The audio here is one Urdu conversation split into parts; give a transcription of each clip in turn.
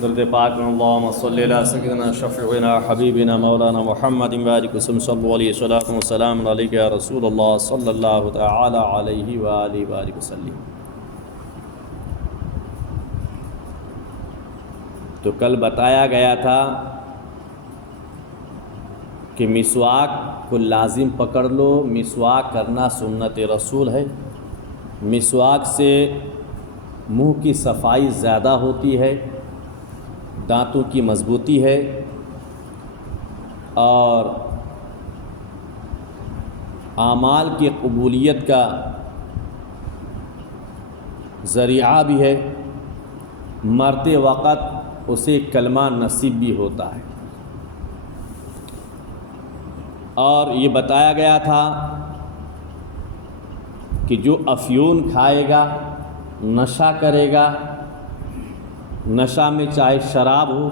درود پاک میں اللہم صلی علی سیدنا شفیعنا حبیبنا مولانا محمد بارک وسلم صلی علیہ وسلم وسلام علیک یا رسول اللہ صلی اللہ تعالی علیہ وآلہ بارک وسلم۔ تو کل بتایا گیا تھا کہ مسواک کو لازم پکڑ لو، مسواک کرنا سنت رسول ہے۔ مسواک سے منہ کی صفائی زیادہ ہوتی ہے، دانتوں کی مضبوطی ہے اور اعمال کی قبولیت کا ذریعہ بھی ہے، مرتے وقت اسے کلمہ نصیب بھی ہوتا ہے۔ اور یہ بتایا گیا تھا کہ جو افیون کھائے گا، نشہ کرے گا، نشہ میں چاہے شراب ہو،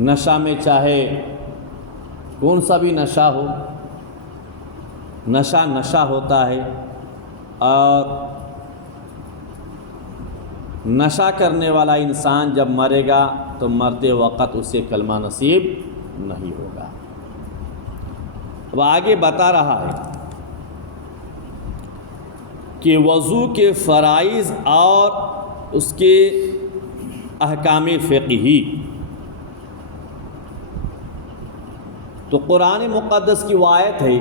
نشہ میں چاہے کون سا بھی نشہ ہو، نشہ نشہ ہوتا ہے، اور نشہ کرنے والا انسان جب مرے گا تو مرتے وقت اسے کلمہ نصیب نہیں ہوگا۔ اب آگے بتا رہا ہے کہ وضو کے فرائض اور اس کے احکام فقہی۔ تو قرآن مقدس کی وہ آیت ہے،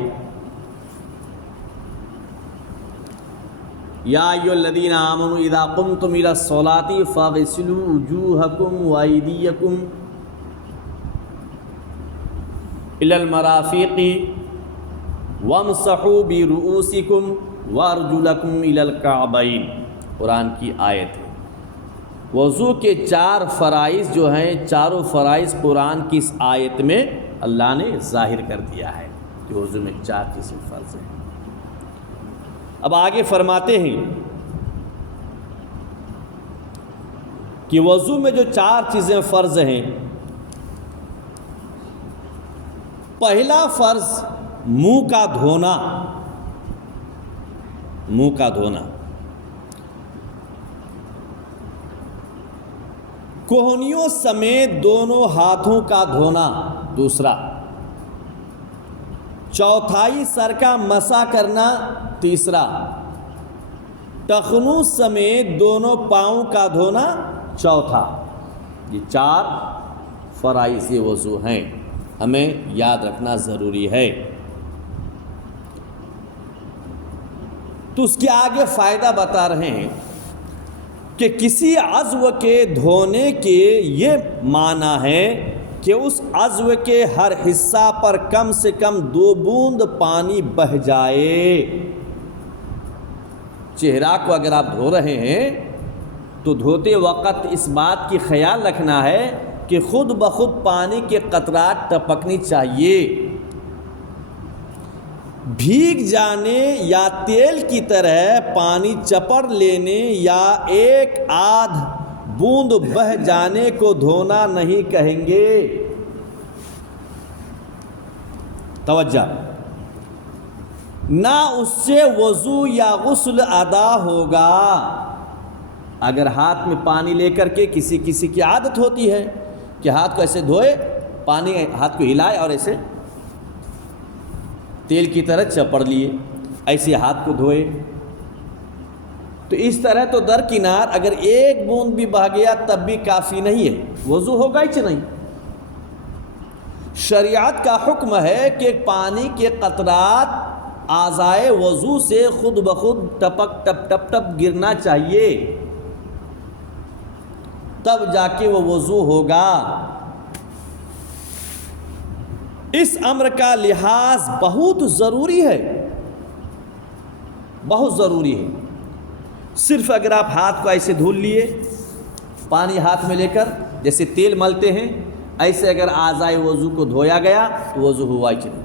یا ایھا الذین آمنوا اذا قمتم الی الصلاۃ فاغسلوا وجوہکم وایدیکم الی المرافق وامسحوا برؤوسکم وارجلکم الی الکعبین۔ قرآن کی آیت ہے۔ وضو کے 4 فرائض جو ہیں، چاروں فرائض قرآن کی اس آیت میں اللہ نے ظاہر کر دیا ہے کہ وضو میں 4 چیزیں فرض ہیں۔ اب آگے فرماتے ہیں کہ وضو میں جو 4 چیزیں فرض ہیں، پہلا فرض منہ کا دھونا، منہ کا دھونا، کوہنیوں سمیت دونوں ہاتھوں کا دھونا دوسرا، چوتھائی سر کا مسح کرنا تیسرا، ٹخنوں سمیت دونوں پاؤں کا دھونا چوتھا۔ یہ 4 فرائض وضو ہیں، ہمیں یاد رکھنا ضروری ہے۔ تو اس کے آگے فائدہ بتا رہے ہیں کہ کسی عضو کے دھونے کے یہ معنی ہے کہ اس عضو کے ہر حصہ پر کم سے کم 2 بوند پانی بہہ جائے۔ چہرہ کو اگر آپ دھو رہے ہیں تو دھوتے وقت اس بات کی خیال رکھنا ہے کہ خود بخود پانی کے قطرات ٹپکنی چاہیے۔ بھیگ جانے یا تیل کی طرح پانی چپڑ لینے یا ایک آدھ بوند بہہ جانے کو دھونا نہیں کہیں گے۔ توجہ، نہ اس سے وضو یا غسل ادا ہوگا۔ اگر ہاتھ میں پانی لے کر کے کسی کی عادت ہوتی ہے کہ ہاتھ کو ایسے دھوئے، پانی ہاتھ کو ہلائے اور ایسے تیل کی طرح چپڑ لیے، ایسے ہاتھ کو دھوئے، تو اس طرح تو درکنار اگر ایک بوند بھی بہہ گیا تب بھی کافی نہیں ہے، وضو ہوگا ہی نہیں۔ شریعت کا حکم ہے کہ پانی کے قطرات اعضائے وضو سے خود بخود ٹپک ٹپ ٹپ ٹپ گرنا چاہیے، تب جا کے وہ وضو ہوگا۔ اس امر کا لحاظ بہت ضروری ہے، بہت ضروری ہے۔ صرف اگر آپ ہاتھ کو ایسے دھل لیے، پانی ہاتھ میں لے کر جیسے تیل ملتے ہیں، ایسے اگر اعضائے وضو کو دھویا گیا تو وضو ہوا ہی نہیں،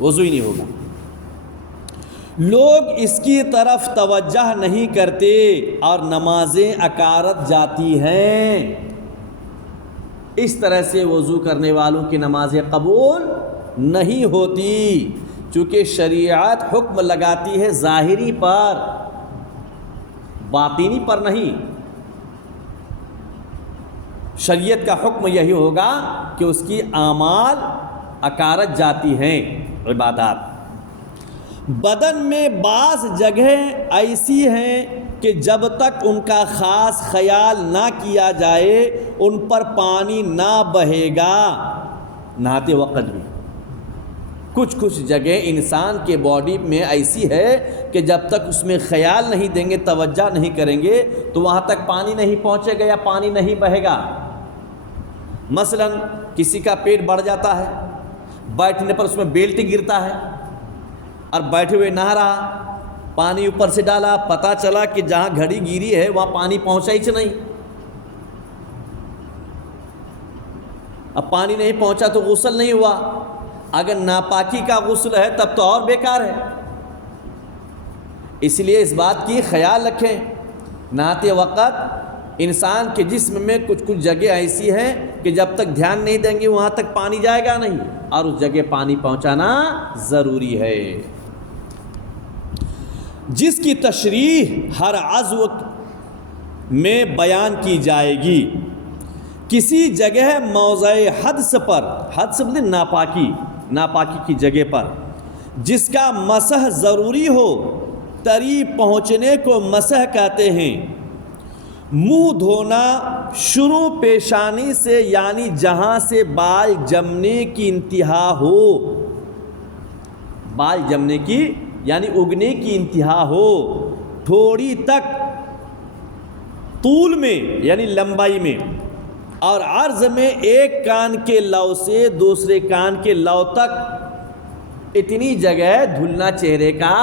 وضو ہی نہیں ہوگا۔ لوگ اس کی طرف توجہ نہیں کرتے اور نمازیں اکارت جاتی ہیں۔ اس طرح سے وضو کرنے والوں کی نمازیں قبول نہیں ہوتی، چونکہ شریعت حکم لگاتی ہے ظاہری پر، باطینی پر نہیں۔ شریعت کا حکم یہی ہوگا کہ اس کی اعمال اکارت جاتی ہیں، عبادات۔ بدن میں بعض جگہیں ایسی ہیں کہ جب تک ان کا خاص خیال نہ کیا جائے ان پر پانی نہ بہے گا، نہاتے وقت بھی۔ کچھ جگہ انسان کے باڈی میں ایسی ہے کہ جب تک اس میں خیال نہیں دیں گے، توجہ نہیں کریں گے تو وہاں تک پانی نہیں پہنچے گا یا پانی نہیں بہے گا۔ مثلا کسی کا پیٹ بڑھ جاتا ہے، بیٹھنے پر اس میں بیلٹی گرتا ہے اور بیٹھے ہوئے نہا رہا، پانی اوپر سے ڈالا، پتہ چلا کہ جہاں گھڑی گیری ہے وہاں پانی پہنچا ہی نہیں۔ اب پانی نہیں پہنچا تو غسل نہیں ہوا۔ اگر ناپاکی کا غسل ہے تب تو اور بیکار ہے۔ اس لیے اس بات کی خیال رکھیں، نہاتے وقت انسان کے جسم میں کچھ جگہ ایسی ہیں کہ جب تک دھیان نہیں دیں گے وہاں تک پانی جائے گا نہیں، اور اس جگہ پانی پہنچانا ضروری ہے، جس کی تشریح ہر عضو میں بیان کی جائے گی۔ کسی جگہ موضع حدث پر، حدث مطلب ناپاکی کی جگہ پر جس کا مسح ضروری ہو، تری پہنچنے کو مسح کہتے ہیں۔ منہ دھونا شروع پیشانی سے، یعنی جہاں سے بال جمنے کی انتہا ہو، بال جمنے کی یعنی اگنے کی انتہا ہو، تھوڑی تک طول میں یعنی لمبائی میں، اور عرض میں ایک کان کے لو سے دوسرے کان کے لو تک، اتنی جگہ دھلنا چہرے کا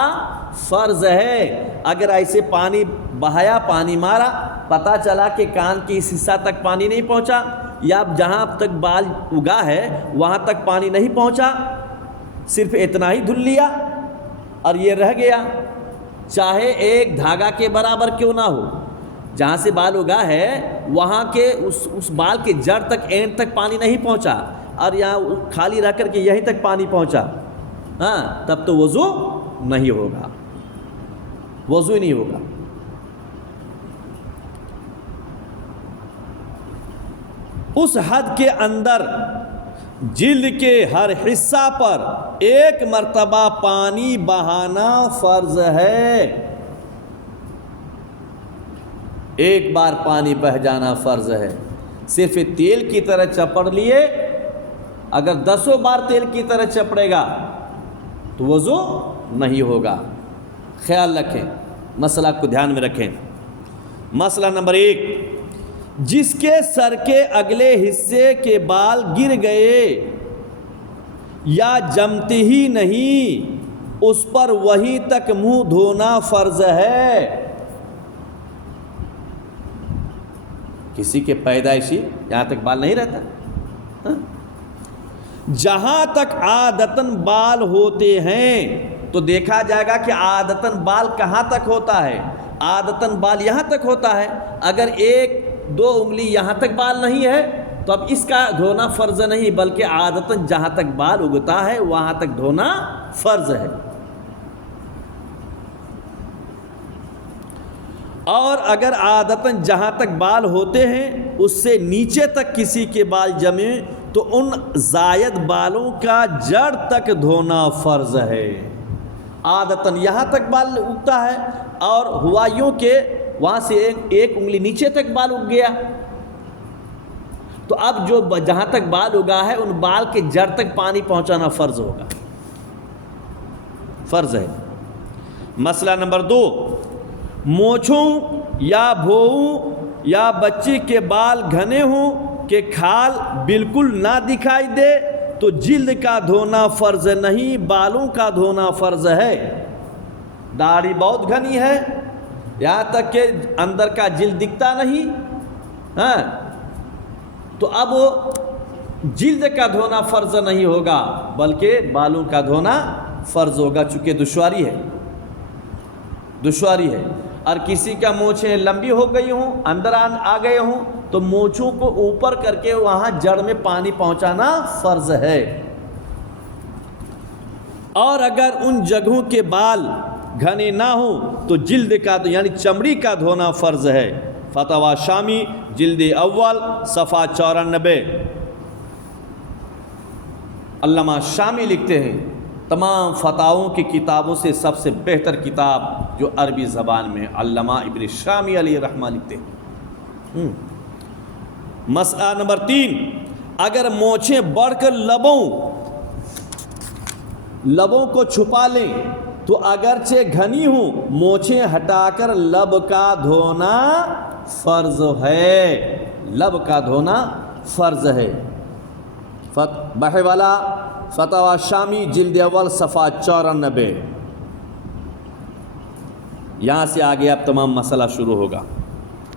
فرض ہے۔ اگر ایسے پانی بہایا، پانی مارا، پتہ چلا کہ کان کی اس حصہ تک پانی نہیں پہنچا، یا جہاں تک بال اگا ہے وہاں تک پانی نہیں پہنچا، صرف اتنا ہی دھل لیا اور یہ رہ گیا، چاہے ایک دھاگا کے برابر کیوں نہ ہو، جہاں سے بال اگا ہے وہاں کے اس بال کے جڑ تک، اینڈ تک پانی نہیں پہنچا، اور یہاں خالی رہ کر کے یہیں تک پانی پہنچا، تب تو وضو نہیں ہوگا، وضو ہی نہیں ہوگا۔ اس حد کے اندر جلد کے ہر حصہ پر ایک مرتبہ پانی بہانا فرض ہے، ایک بار پانی بہ جانا فرض ہے۔ صرف تیل کی طرح چپڑ لیے، اگر 10 بار تیل کی طرح چپڑے گا تو وضو نہیں ہوگا۔ خیال رکھیں، مسئلہ کو دھیان میں رکھیں۔ مسئلہ نمبر 1، جس کے سر کے اگلے حصے کے بال گر گئے یا جمتے ہی نہیں، اس پر وہیں تک منہ دھونا فرض ہے۔ کسی کے پیدائشی یہاں تک بال نہیں رہتا، جہاں تک عادتاً بال ہوتے ہیں تو دیکھا جائے گا کہ عادتاً بال کہاں تک ہوتا ہے، عادتاً بال یہاں تک ہوتا ہے۔ اگر 1-2 انگلی یہاں تک بال نہیں ہے تو اب اس کا دھونا فرض نہیں، بلکہ عادتاً جہاں تک بال اگتا ہے وہاں تک دھونا فرض ہے۔ اور اگر عادتاً جہاں تک بال ہوتے ہیں اس سے نیچے تک کسی کے بال جمے تو ان زائد بالوں کا جڑ تک دھونا فرض ہے۔ عادتاً یہاں تک بال اگتا ہے اور ہوا یوں کہ وہاں سے ایک انگلی نیچے تک بال اگ گیا، تو اب جو جہاں تک بال اگا ہے ان بال کے جڑ تک پانی پہنچانا فرض ہوگا، فرض ہے۔ مسئلہ نمبر 2، مونچھوں یا بھوؤں یا بچی کے بال گھنے ہوں کہ کھال بالکل نہ دکھائی دے تو جلد کا دھونا فرض نہیں، بالوں کا دھونا فرض ہے۔ داڑھی بہت گھنی ہے، یہاں تک کہ اندر کا جلد دکھتا نہیں، تو اب جلد کا دھونا فرض نہیں ہوگا بلکہ بالوں کا دھونا فرض ہوگا، چونکہ دشواری ہے۔ اور کسی کا مونچھیں لمبی ہو گئی ہوں، اندر آ گئے ہوں تو مونچھوں کو اوپر کر کے وہاں جڑ میں پانی پہنچانا فرض ہے۔ اور اگر ان جگہوں کے بال گھنے نہ ہوں تو جلد کا یعنی چمڑی کا دھونا فرض ہے۔ فتاوی شامی جلد اول صفحہ 94۔ علامہ شامی لکھتے ہیں تمام فتاووں کی کتابوں سے سب سے بہتر کتاب جو عربی زبان میں علامہ ابن شامی علیہ رحمہ لکھتے ہیں۔ مسئلہ نمبر 3، اگر مونچھیں بڑھ کر لبوں کو چھپا لیں تو اگرچہ گھنی ہوں مونچھیں ہٹا کر لب کا دھونا فرض ہے، لب کا دھونا فرض ہے۔ بحر والا فتاوی شامی جلد اول صفحہ 94۔ یہاں سے آگے اب تمام مسئلہ شروع ہوگا۔